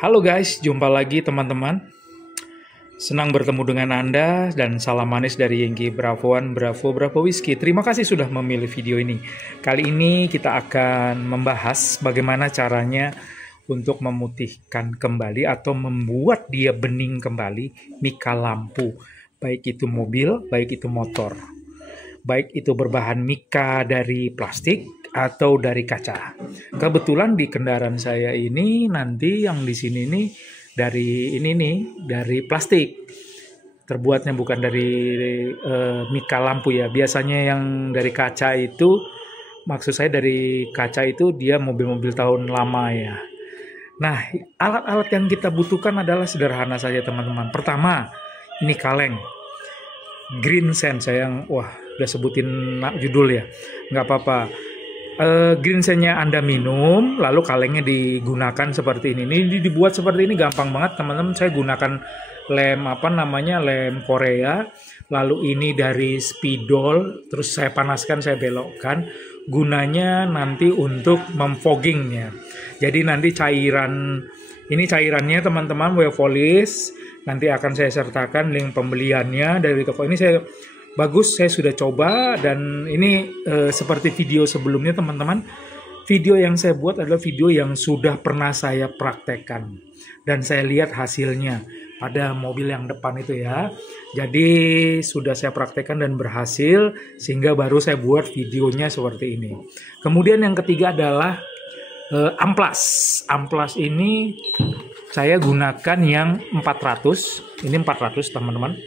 Halo guys, jumpa lagi teman-teman. Senang bertemu dengan Anda dan salam manis dari Yengki Bravoan, Bravo Whisky. Terima kasih sudah memilih video ini. Kali ini kita akan membahas bagaimana caranya untuk memutihkan kembali atau membuat dia bening kembali mika lampu. Baik itu mobil, baik itu motor. Baik itu berbahan mika dari plastik atau dari kaca. Kebetulan di kendaraan saya ini nanti yang di sini nih dari plastik. Terbuatnya bukan dari mika lampu ya. Biasanya yang dari kaca itu, maksud saya dari kaca itu dia mobil-mobil tahun lama ya. Nah, alat-alat yang kita butuhkan adalah sederhana saja teman-teman. Pertama, ini kaleng. Green Sand, saya udah sebutin judul ya, nggak apa-apa. Green Sand-nya Anda minum, lalu kalengnya digunakan seperti ini. Ini dibuat seperti ini gampang banget teman-teman. Saya gunakan lem Korea, lalu ini dari spidol, terus saya panaskan, saya belokkan. Gunanya nanti untuk memfoggingnya. Jadi nanti cairannya teman-teman, Wevolis. Nanti akan saya sertakan link pembeliannya dari toko ini. Saya sudah coba dan ini seperti video sebelumnya teman-teman. Video yang saya buat adalah video yang sudah pernah saya praktekkan dan saya lihat hasilnya pada mobil yang depan itu ya. Jadi sudah saya praktekkan dan berhasil sehingga baru saya buat videonya seperti ini. Kemudian yang ketiga adalah amplas. Amplas ini saya gunakan yang 400, ini 400 teman-teman,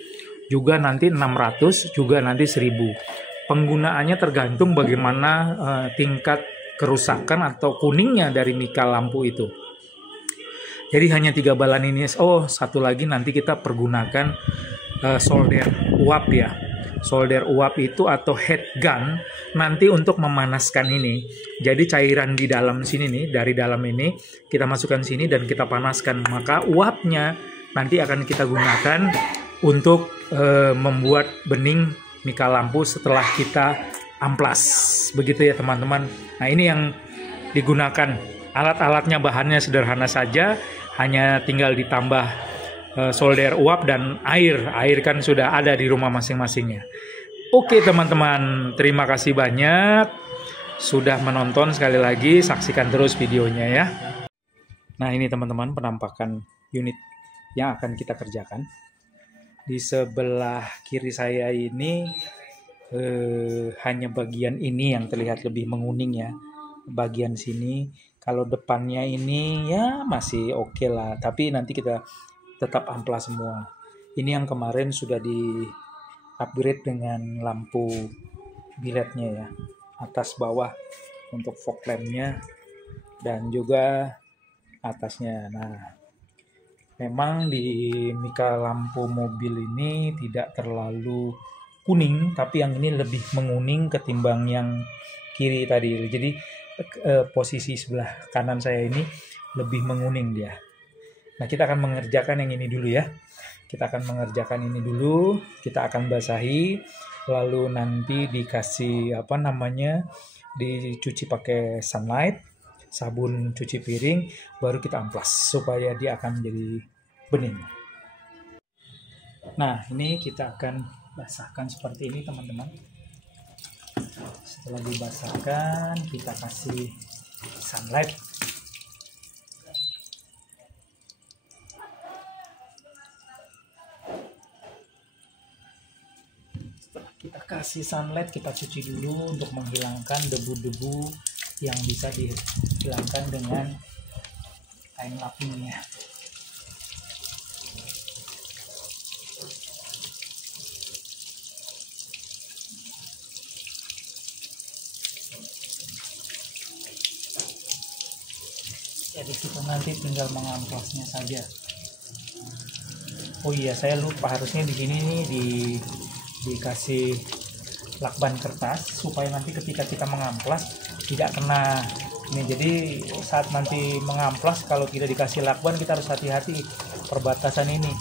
juga nanti 600, juga nanti 1000. Penggunaannya tergantung bagaimana tingkat kerusakan atau kuningnya dari mika lampu itu. Jadi hanya 3 balan ini. Oh, satu lagi nanti kita pergunakan solder uap ya. Solder uap itu atau heat gun nanti untuk memanaskan ini. Jadi cairan di dalam sini nih, dari dalam ini kita masukkan sini dan kita panaskan. Maka uapnya nanti akan kita gunakan untuk membuat bening mika lampu setelah kita amplas. Begitu ya teman-teman. Nah, ini yang digunakan. Alat-alatnya bahannya sederhana saja, hanya tinggal ditambah solder uap dan air. Air kan sudah ada di rumah masing-masingnya. Oke teman-teman, terima kasih banyak sudah menonton. Sekali lagi saksikan terus videonya ya. Nah, ini teman-teman penampakan unit yang akan kita kerjakan. Di sebelah kiri saya ini hanya bagian ini yang terlihat lebih menguning ya. Bagian sini, kalau depannya ini ya masih oke lah, tapi nanti kita tetap amplas semua. Ini yang kemarin sudah di upgrade dengan lampu biletnya ya, atas bawah untuk fog lampnya dan juga atasnya. Nah, memang di mika lampu mobil ini tidak terlalu kuning, tapi yang ini lebih menguning ketimbang yang kiri tadi. Jadi posisi sebelah kanan saya ini lebih menguning dia. Nah, kita akan mengerjakan yang ini dulu ya. Kita akan mengerjakan ini dulu. Kita akan basahi, lalu nanti dikasih dicuci pakai sunlight, sabun cuci piring, baru kita amplas supaya dia akan menjadi bening. Nah, ini kita akan basahkan seperti ini teman-teman. Setelah dibasahkan, kita kasih sunlight. Kita kasih sunlight, kita cuci dulu untuk menghilangkan debu-debu yang bisa dihilangkan dengan kain lapingnya. Jadi kita nanti tinggal mengamplasnya saja. Oh iya, saya lupa, harusnya di sini nih dikasih lakban kertas supaya nanti ketika kita mengamplas tidak kena ini. Jadi saat nanti mengamplas kalau tidak dikasih lakban, kita harus hati-hati perbatasan ini,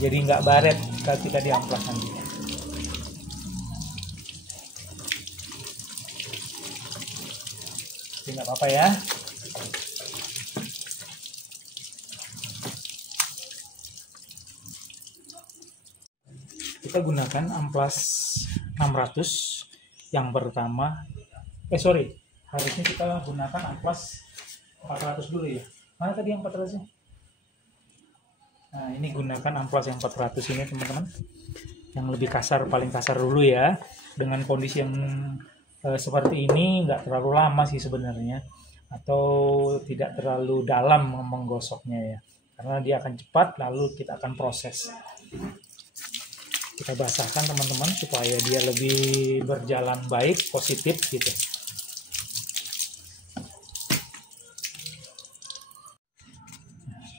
jadi nggak baret kalau kita diamplas nanti. Jadi nggak apa-apa ya. kita gunakan amplas 600 yang pertama. Harusnya kita gunakan amplas 400 dulu ya. Mana tadi yang 400-nya? Nah, ini gunakan amplas yang 400 ini teman-teman. Yang lebih kasar, paling kasar dulu ya. Dengan kondisi yang seperti ini, nggak terlalu lama sih sebenarnya. Atau tidak terlalu dalam menggosoknya ya. Karena dia akan cepat, lalu kita akan proses. Kita basahkan teman-teman supaya dia lebih berjalan baik, positif gitu.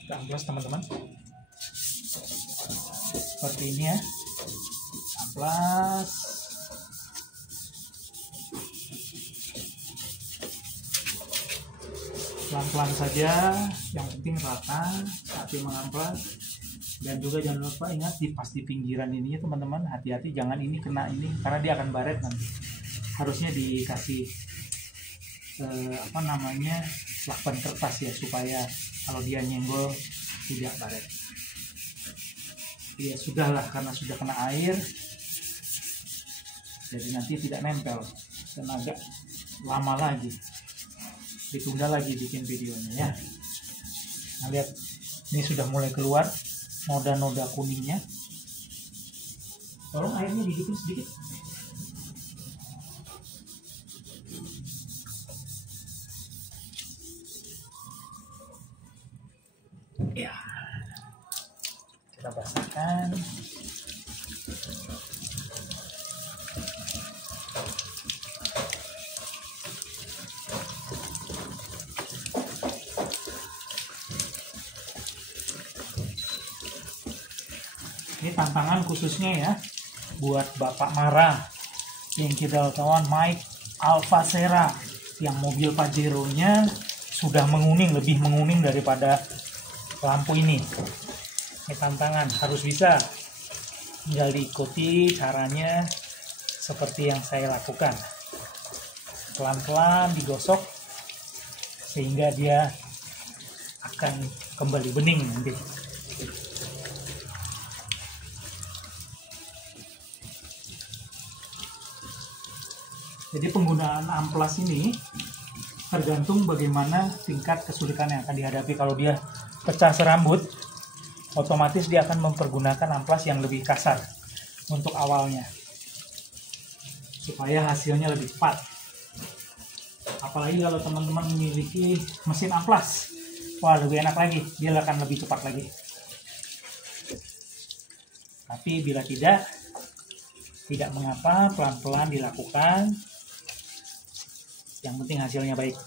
Kita amplas teman-teman. Seperti ini ya. Amplas. Pelan-pelan saja, yang penting rata saat mengamplas. Dan juga jangan lupa ingat pas di pinggiran ini ya teman-teman, hati-hati jangan ini kena ini karena dia akan baret nanti. Harusnya dikasih lakban kertas ya supaya kalau dia nyenggol tidak baret. Ya sudahlah, karena sudah kena air jadi nanti tidak nempel dan agak lama lagi. Ditunda lagi bikin videonya ya. Nah, lihat ini sudah mulai keluar noda-noda kuningnya. Tolong airnya dihitung sedikit. Ya, kita basahkan. Ini tantangan khususnya ya buat Bapak Mara yang kita kawan Mike Alfacera yang mobil Pajero-nya sudah menguning, lebih menguning daripada lampu ini. Ini tantangan, harus bisa. Tinggal diikuti caranya seperti yang saya lakukan. Pelan-pelan digosok sehingga dia akan kembali bening nanti. Jadi penggunaan amplas ini tergantung bagaimana tingkat kesulitan yang akan dihadapi. Kalau dia pecah serambut, otomatis dia akan mempergunakan amplas yang lebih kasar untuk awalnya, supaya hasilnya lebih cepat. Apalagi kalau teman-teman memiliki mesin amplas, wah lebih enak lagi, dia akan lebih cepat lagi. Tapi bila tidak mengapa, pelan-pelan dilakukan. Yang penting hasilnya baik.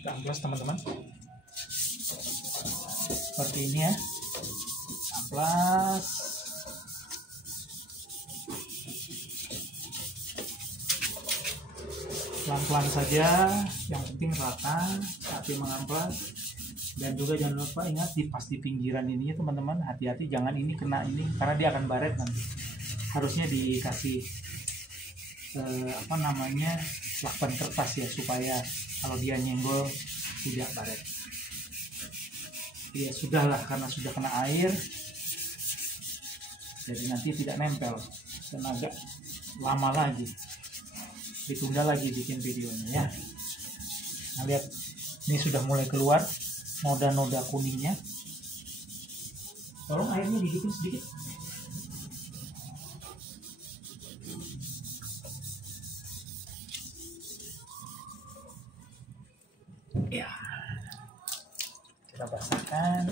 Kita amplas teman-teman. Seperti ini ya. Amplas. Pelan-pelan saja, yang penting rata saat mengamplas. Dan juga jangan lupa ingat pas di pinggiran ini ya teman-teman, hati-hati jangan ini kena ini karena dia akan baret nanti. Harusnya dikasih lakban kertas ya supaya kalau dia nyenggol tidak baret. Ya sudahlah, karena sudah kena air jadi nanti tidak nempel dan agak lama lagi. Ditunda lagi bikin videonya ya. Nah, lihat ini sudah mulai keluar noda-noda kuningnya. Tolong airnya dihitung sedikit. Ya, kita basahkan.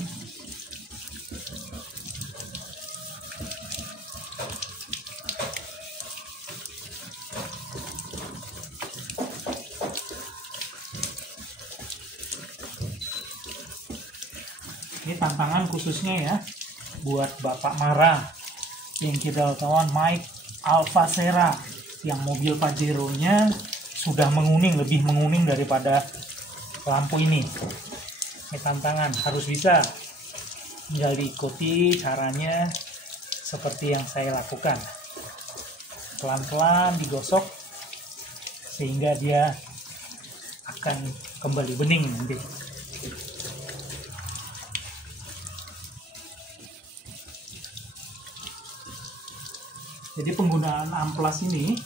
tantangan khususnya ya buat Bapak Mara yang kita tahu Mike Alfacera yang mobil Pajero-nya sudah menguning, lebih menguning daripada lampu ini. Ini tantangan, harus bisa. Tinggal diikuti caranya seperti yang saya lakukan. Pelan-pelan digosok sehingga dia akan kembali bening nanti. Jadi penggunaan amplas ini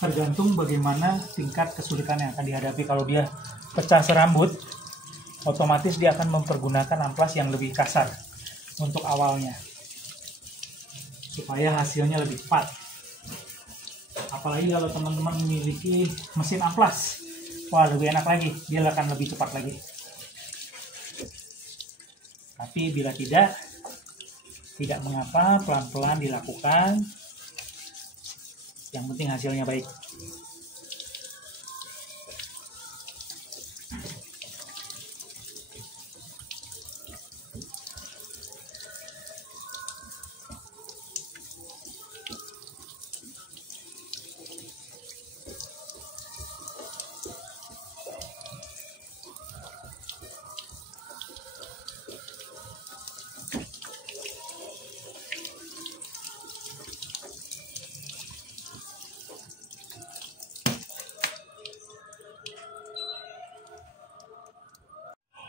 tergantung bagaimana tingkat kesulitan yang akan dihadapi. Kalau dia pecah serambut, otomatis dia akan mempergunakan amplas yang lebih kasar untuk awalnya, supaya hasilnya lebih cepat. Apalagi kalau teman-teman memiliki mesin amplas, wah lebih enak lagi, dia akan lebih cepat lagi. Tapi bila tidak mengapa, pelan-pelan dilakukan. Yang penting hasilnya baik.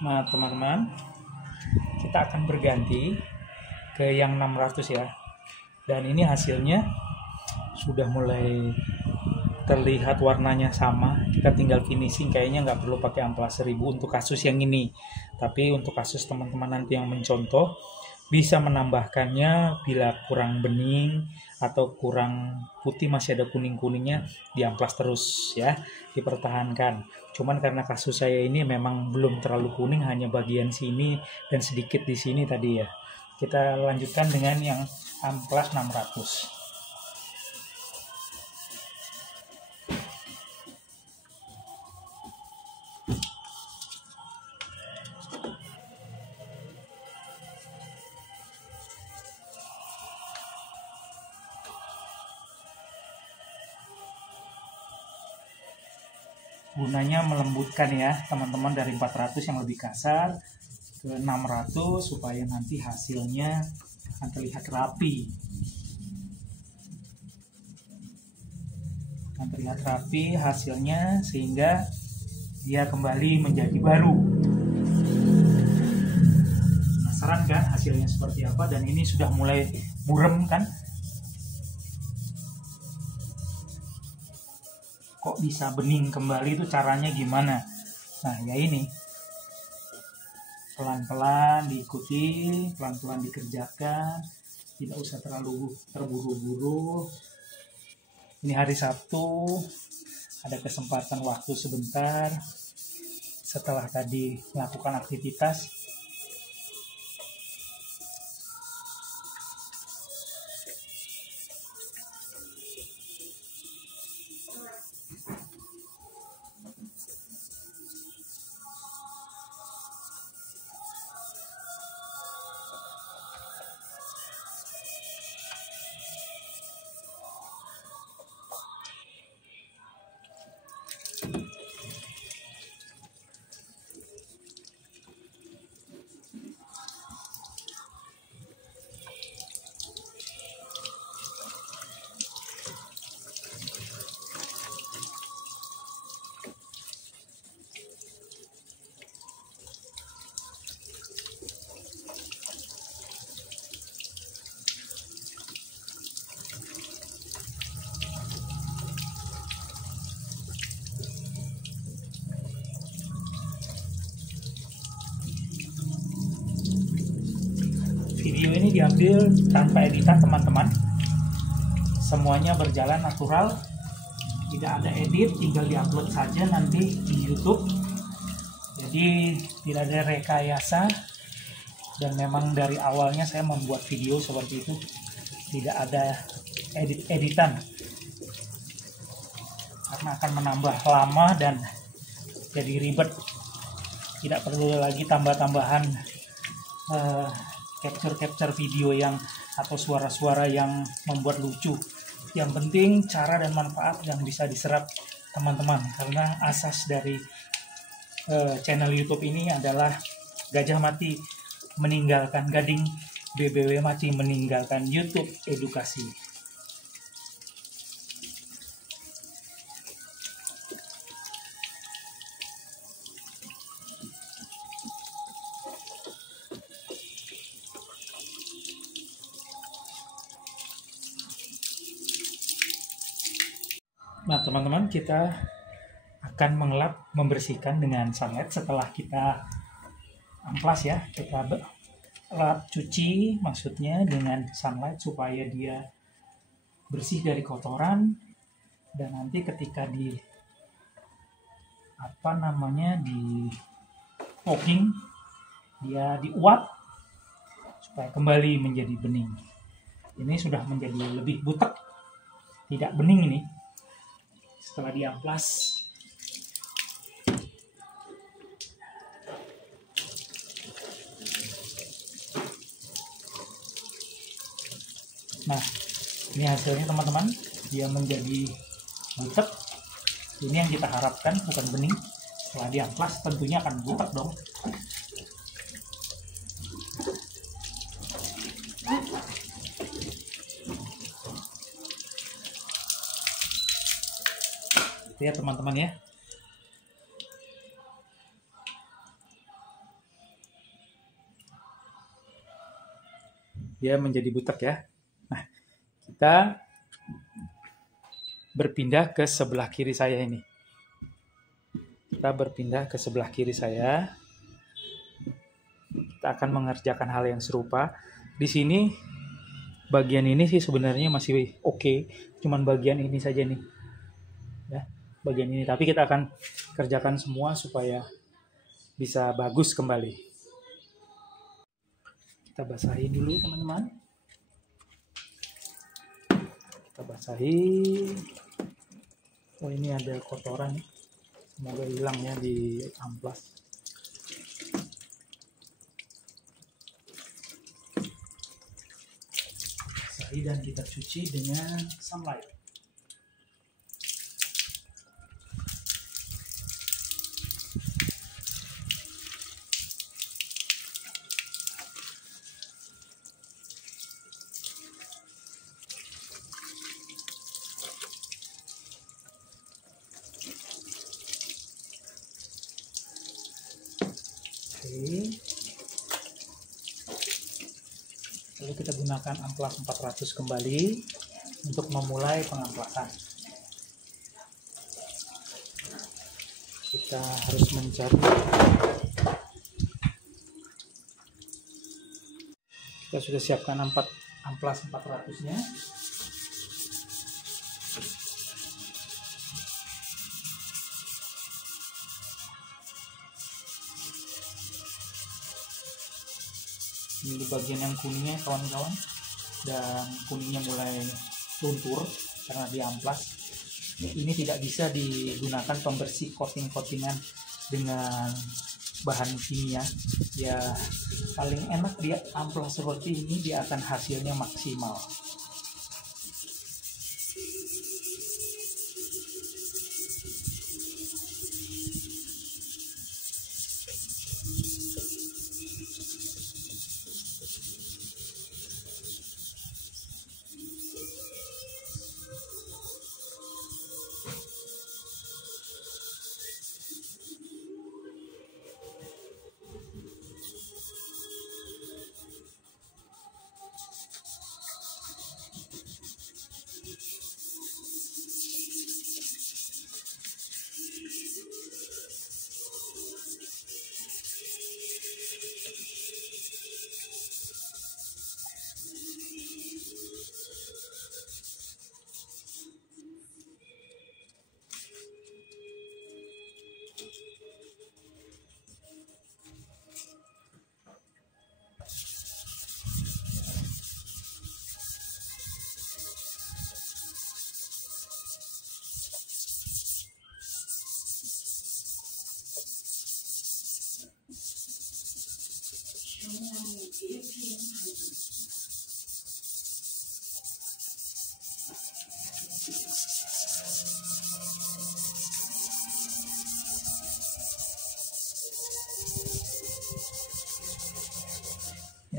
Nah teman-teman, kita akan berganti ke yang 600 ya. Dan ini hasilnya sudah mulai terlihat warnanya sama. Kita tinggal finishing, kayaknya nggak perlu pakai amplas 1000 untuk kasus yang ini. Tapi untuk kasus teman-teman nanti yang mencontoh, bisa menambahkannya bila kurang bening atau kurang putih, masih ada kuning-kuningnya, diamplas terus ya, dipertahankan. Cuman karena kasus saya ini memang belum terlalu kuning, hanya bagian sini dan sedikit di sini tadi ya. Kita lanjutkan dengan yang amplas 600. Gunanya melembutkan ya teman-teman, dari 400 yang lebih kasar ke 600 supaya nanti hasilnya akan terlihat rapi. Akan terlihat rapi hasilnya sehingga dia kembali menjadi baru. Penasaran kan hasilnya seperti apa? Dan ini sudah mulai burem kan? Kok bisa bening kembali, itu caranya gimana? Nah ya ini, pelan-pelan diikuti, pelan-pelan dikerjakan, tidak usah terlalu terburu-buru. Ini hari Sabtu, ada kesempatan waktu sebentar setelah tadi melakukan aktivitas. Video ini diambil tanpa editan teman-teman, semuanya berjalan natural, tidak ada edit, tinggal diupload saja nanti di YouTube. Jadi tidak ada rekayasa, dan memang dari awalnya saya membuat video seperti itu, tidak ada editan karena akan menambah lama dan jadi ribet, tidak perlu lagi tambah-tambahan eh, capture video yang atau suara-suara yang membuat lucu. Yang penting cara dan manfaat yang bisa diserap teman-teman, karena asas dari channel YouTube ini adalah gajah mati meninggalkan gading, BBW mati meninggalkan YouTube edukasi. Nah, teman-teman, kita akan mengelap, membersihkan dengan sunlight setelah kita amplas ya. Kita lap cuci maksudnya dengan sunlight supaya dia bersih dari kotoran, dan nanti ketika di di poking, dia diuap supaya kembali menjadi bening. Ini sudah menjadi lebih butek, tidak bening ini. Setelah diamplas, nah ini hasilnya teman-teman, dia menjadi butek. Ini yang kita harapkan, bukan bening. Setelah diamplas tentunya akan butek dong. Ya teman-teman ya. Dia menjadi butek ya. Nah, kita berpindah ke sebelah kiri saya ini. Kita berpindah ke sebelah kiri saya. Kita akan mengerjakan hal yang serupa. Di sini bagian ini sih sebenarnya masih oke, cuman bagian ini saja nih. Ya, bagian ini, tapi kita akan kerjakan semua supaya bisa bagus kembali. Kita basahi dulu teman-teman. Kita basahi. Oh, ini ada kotoran, semoga hilang ya di amplas. Basahi dan kita cuci dengan sunlight. Lalu kita gunakan amplas 400 kembali untuk memulai pengamplasan. Kita harus mencari. Kita sudah siapkan amplas 400-nya. Ini di bagian yang kuningnya kawan-kawan, dan kuningnya mulai luntur karena diamplas. Ini tidak bisa digunakan pembersih coating-coatingan dengan bahan kimia ya. Paling enak dia amplas seperti ini, dia akan hasilnya maksimal.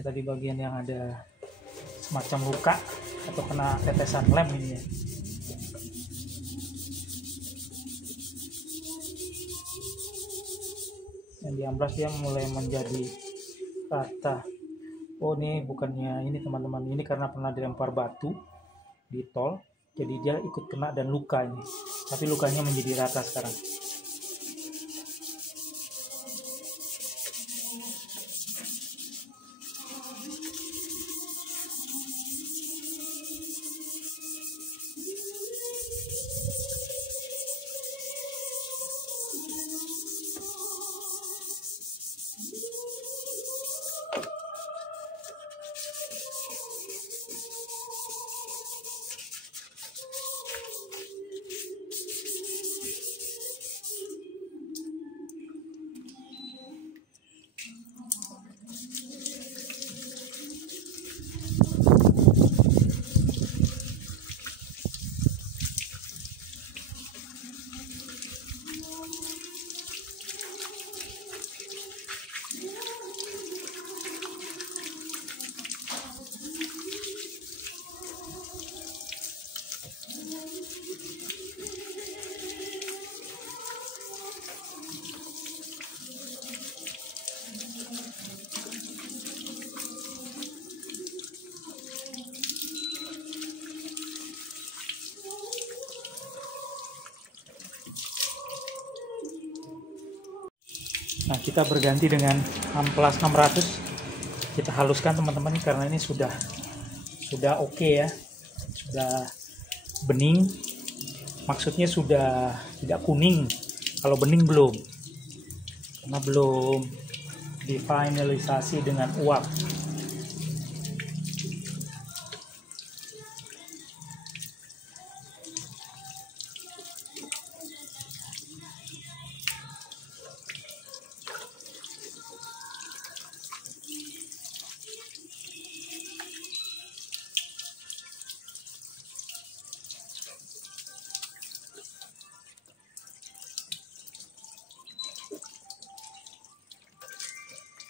tadi bagian yang ada semacam luka atau kena tetesan lem ini ya. Yang diamplas dia mulai menjadi rata. Oh ini bukannya ini teman-teman, ini karena pernah dilempar batu di tol, jadi dia ikut kena dan luka ini. Tapi lukanya menjadi rata sekarang. Nah, kita berganti dengan amplas 600. Kita haluskan teman-teman karena ini sudah oke ya. Sudah bening. Maksudnya sudah tidak kuning. Kalau bening belum. Karena belum difinalisasi dengan uap.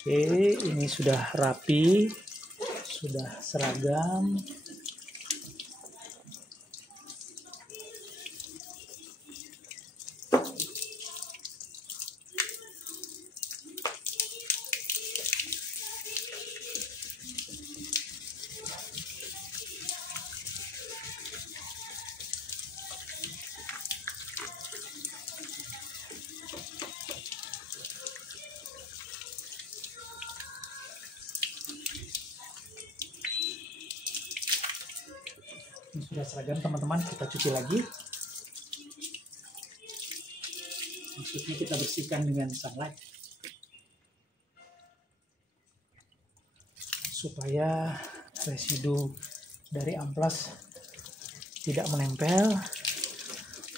Oke, ini sudah rapi, sudah seragam. Ini sudah seragam teman-teman, kita cuci lagi. Maksudnya kita bersihkan dengan sunlight supaya residu dari amplas tidak menempel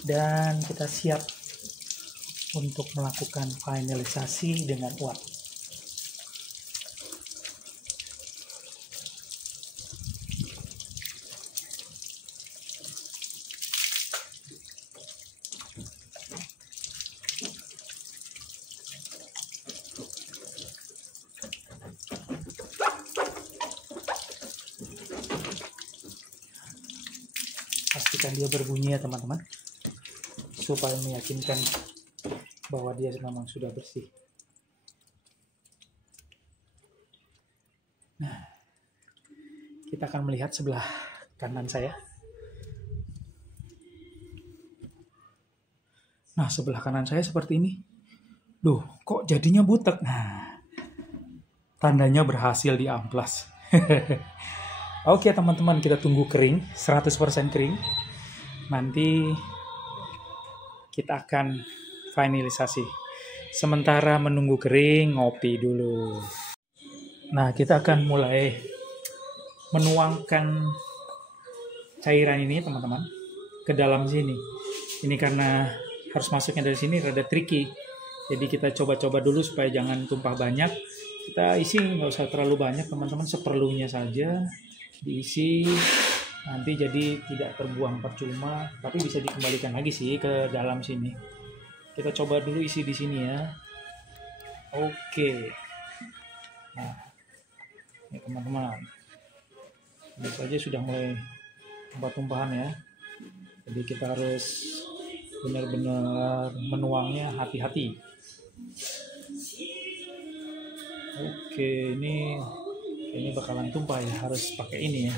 dan kita siap untuk melakukan finalisasi dengan uap. Pastikan dia berbunyi ya teman-teman, supaya meyakinkan bahwa dia memang sudah bersih. Nah, kita akan melihat sebelah kanan saya. Nah, sebelah kanan saya seperti ini. Duh, kok jadinya butek? Nah, tandanya berhasil diamplas. Oke teman-teman, kita tunggu kering, 100% kering. Nanti kita akan finalisasi. Sementara menunggu kering, ngopi dulu. Nah, kita akan mulai menuangkan cairan ini teman-teman ke dalam sini. Ini karena harus masuknya dari sini rada tricky. Jadi kita coba-coba dulu supaya jangan tumpah banyak. Kita isi nggak usah terlalu banyak teman-teman, seperlunya saja diisi, nanti jadi tidak terbuang percuma, tapi bisa dikembalikan lagi sih ke dalam sini. Kita coba dulu isi di sini ya. Oke. Nah, Ya teman-teman, ini saja sudah mulai tumpah-tumpahan ya. Jadi kita harus benar-benar menuangnya hati-hati. Oke, ini bakalan tumpah ya, harus pakai ini ya.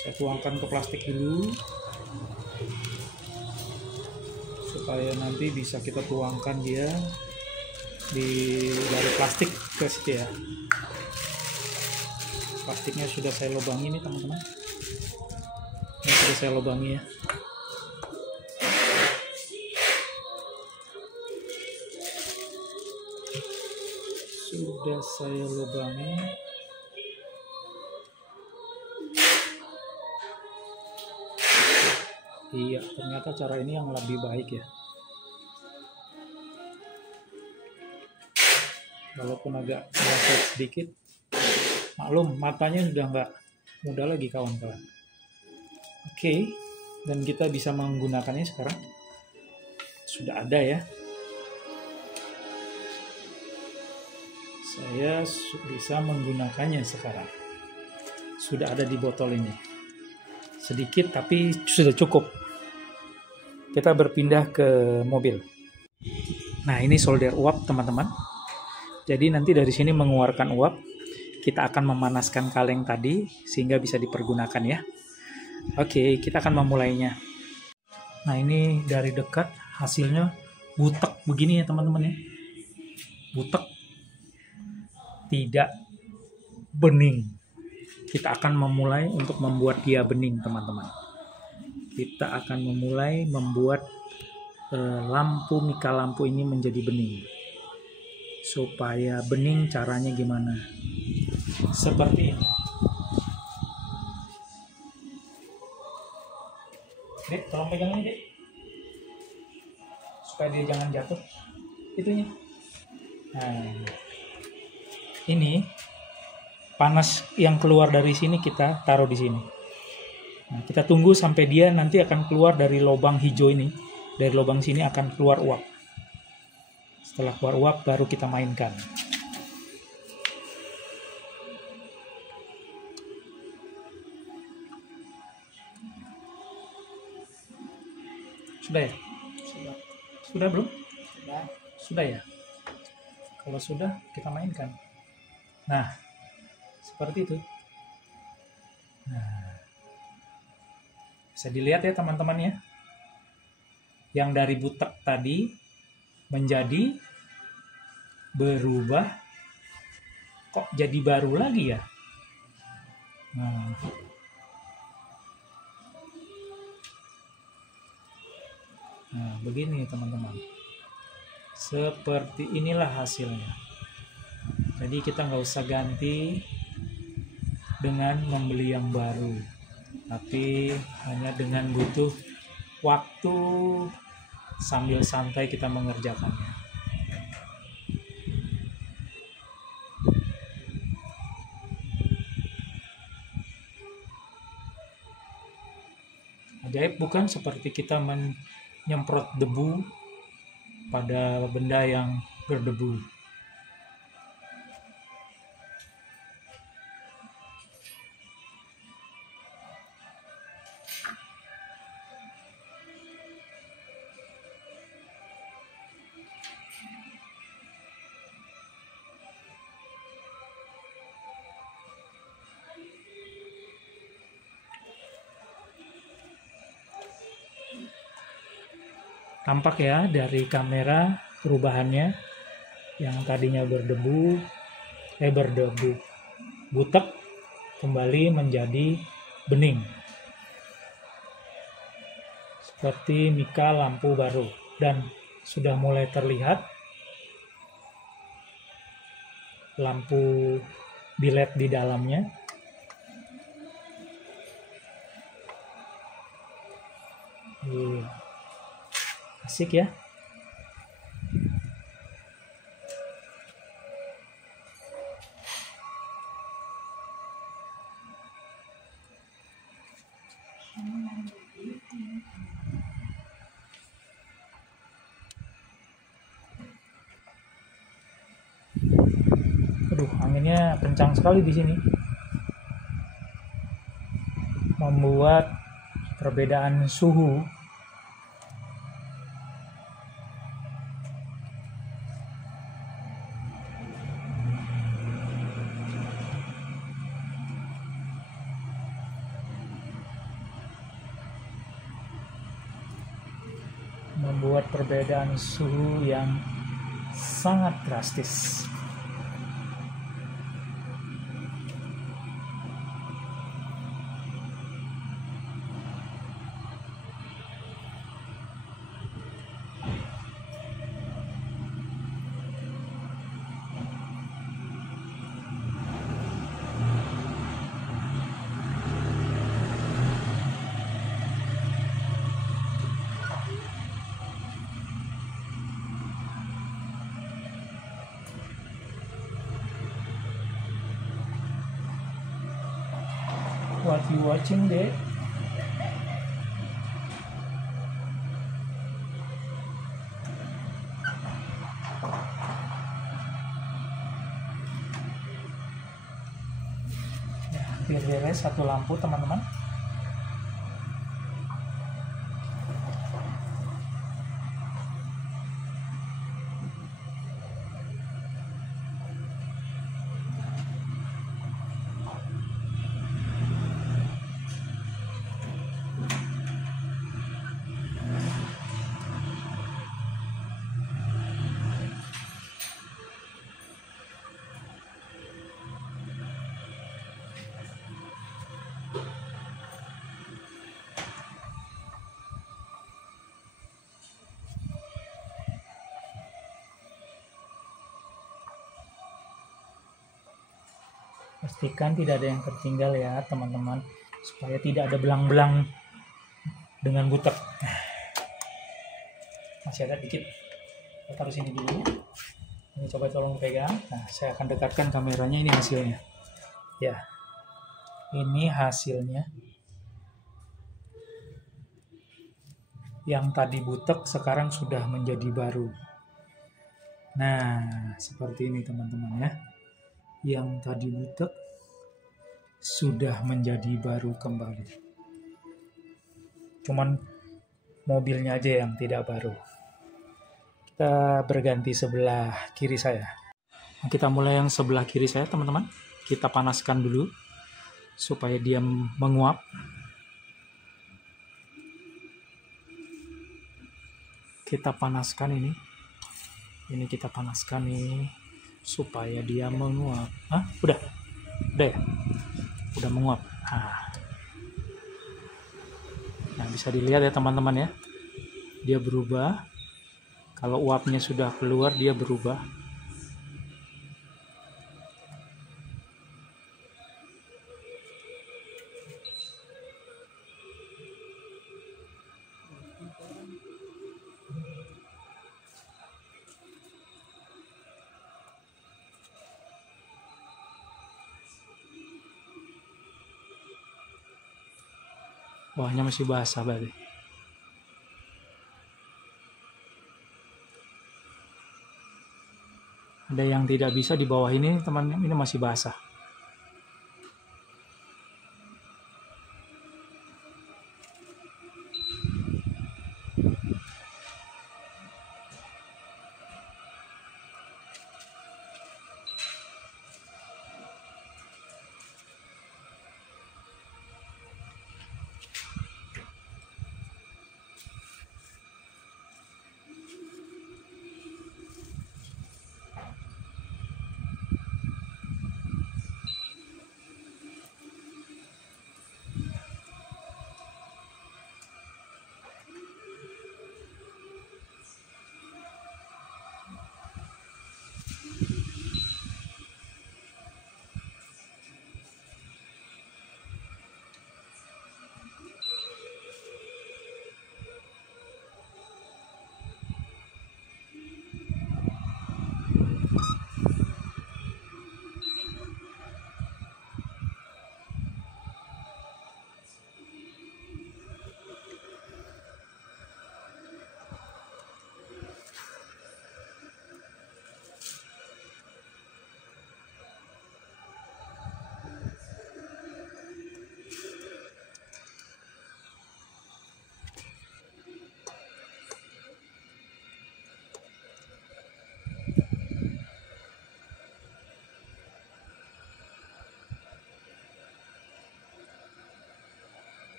Saya tuangkan ke plastik dulu supaya nanti bisa kita tuangkan dia dari plastik ke situ ya. Plastiknya sudah saya lubangi nih teman-teman. Ini sudah saya lubangi ya. Sudah saya lubangi. Iya, ternyata cara ini yang lebih baik ya. Walaupun agak basah sedikit, maklum matanya sudah nggak muda lagi kawan-kawan. Oke, dan kita bisa menggunakannya sekarang. Sudah ada ya. Saya bisa menggunakannya sekarang. Sudah ada di botol ini. Sedikit tapi sudah cukup. Kita berpindah ke mobil. Nah, ini solder uap teman-teman. Jadi nanti dari sini mengeluarkan uap. Kita akan memanaskan kaleng tadi sehingga bisa dipergunakan ya. Oke, kita akan memulainya. Nah, ini dari dekat hasilnya butek begini ya teman-teman ya. Butek. Tidak bening. Kita akan memulai untuk membuat dia bening teman-teman. Kita akan memulai membuat lampu mika lampu ini menjadi bening. Supaya bening caranya gimana? Seperti ini. Dek, tolong pegang ini, Dek. Supaya dia jangan jatuh. Itunya. Nah, ini panas yang keluar dari sini kita taruh di sini. Nah, kita tunggu sampai dia nanti akan keluar dari lubang hijau ini. Dari lubang sini akan keluar uap. Setelah keluar uap baru kita mainkan. Sudah ya? Sudah belum? Sudah ya? Kalau sudah, kita mainkan. Nah, seperti itu. Nah, bisa dilihat ya teman-teman ya. Yang dari butek tadi menjadi berubah. Kok jadi baru lagi ya? Nah, begini teman-teman. Seperti inilah hasilnya. Jadi kita nggak usah ganti dengan membeli yang baru, tapi hanya dengan butuh waktu sambil santai kita mengerjakannya. Ajaib bukan? Seperti kita menyemprot debu pada benda yang berdebu. Tampak ya dari kamera perubahannya, yang tadinya butek kembali menjadi bening seperti mika lampu baru, dan sudah mulai terlihat lampu bilet di dalamnya. Asik ya. Aduh, anginnya kencang sekali di sini, membuat perbedaan suhu yang sangat drastis. What you watching deh? Ya, hampir beres satu lampu teman-teman. Pastikan tidak ada yang tertinggal ya teman-teman, supaya tidak ada belang-belang dengan butek. Masih ada dikit, kita taruh sini dulu. Ini coba tolong pegang. Nah, saya akan dekatkan kameranya. Ini hasilnya ya, ini hasilnya. Yang tadi butek sekarang sudah menjadi baru. Nah, seperti ini teman-teman ya. Yang tadi butek sudah menjadi baru kembali. Cuman mobilnya aja yang tidak baru. Kita berganti sebelah kiri saya. Nah, kita mulai yang sebelah kiri saya teman-teman. Kita panaskan dulu supaya dia menguap. Kita panaskan ini. Ini kita panaskan ini supaya dia menguap. Hah? Udah ya? Udah menguap. Nah, bisa dilihat ya teman-teman ya. Dia berubah. Kalau uapnya sudah keluar, dia berubah. Bawahnya masih basah berarti. Ada yang tidak bisa di bawah ini teman, ini masih basah.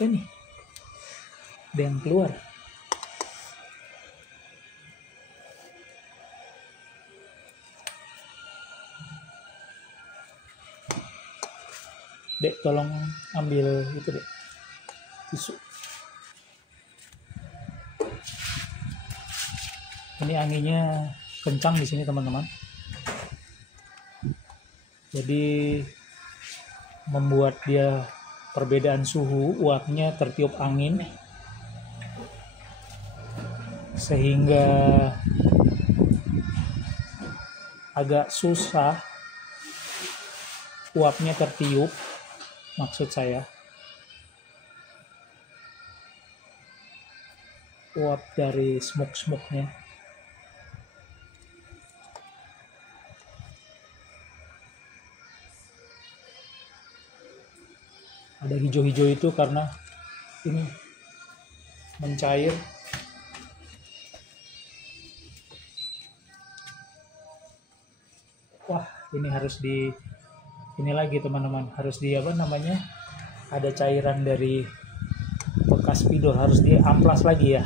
Apa ini? Ada yang keluar. Dek, tolong ambil itu, Dek. Tisu. Ini anginnya kencang di sini, teman-teman. Jadi membuat dia perbedaan suhu, uapnya tertiup angin sehingga agak susah uapnya tertiup, maksud saya uap dari smoke-nya. Ada hijau-hijau itu karena ini mencair. Wah, ini harus ini lagi, teman-teman, harus apa namanya, ada cairan dari bekas spidol, harus diamplas lagi ya.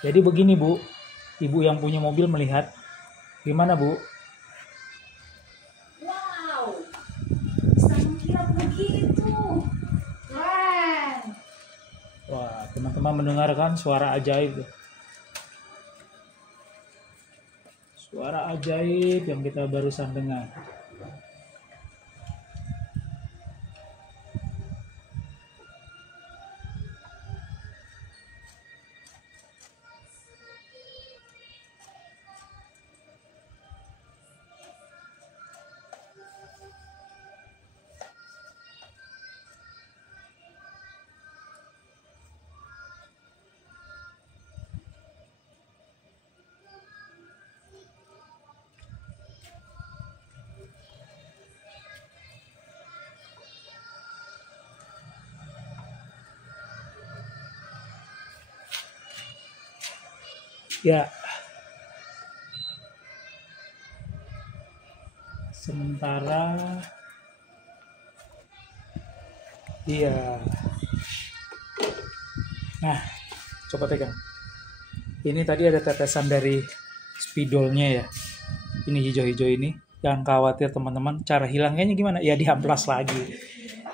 Jadi begini, Bu, ibu yang punya mobil melihat gimana, Bu? Wow, bisa mengkilap begitu. Keren. Wah, teman-teman mendengarkan suara ajaib. Suara ajaib yang kita barusan dengar. Ya, sementara iya. Nah, coba pegang. Ini tadi ada tetesan dari spidolnya ya. Ini hijau-hijau ini. Jangan khawatir, teman-teman. Cara hilangnya gimana? Ya diamplas lagi.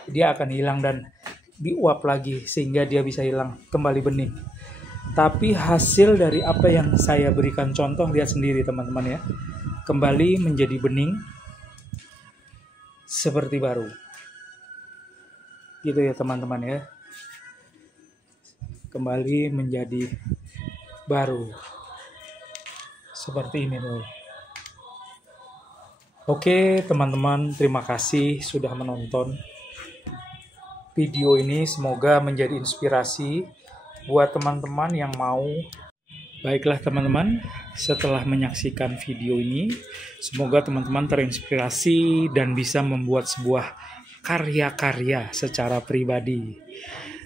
Dia akan hilang dan diuap lagi sehingga dia bisa hilang kembali bening. Tapi hasil dari apa yang saya berikan contoh, lihat sendiri, teman-teman ya. Kembali menjadi bening seperti baru. Gitu ya, teman-teman ya. Kembali menjadi baru. Seperti ini tuh. Oke, teman-teman, terima kasih sudah menonton video ini. Semoga menjadi inspirasi buat teman-teman yang mau. Baiklah, teman-teman, setelah menyaksikan video ini, semoga teman-teman terinspirasi dan bisa membuat sebuah karya-karya secara pribadi.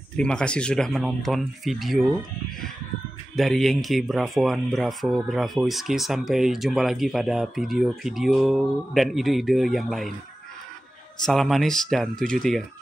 Terima kasih sudah menonton video dari Yengki Bravo Whisky. Sampai jumpa lagi pada video-video dan ide-ide yang lain. Salam manis dan 73.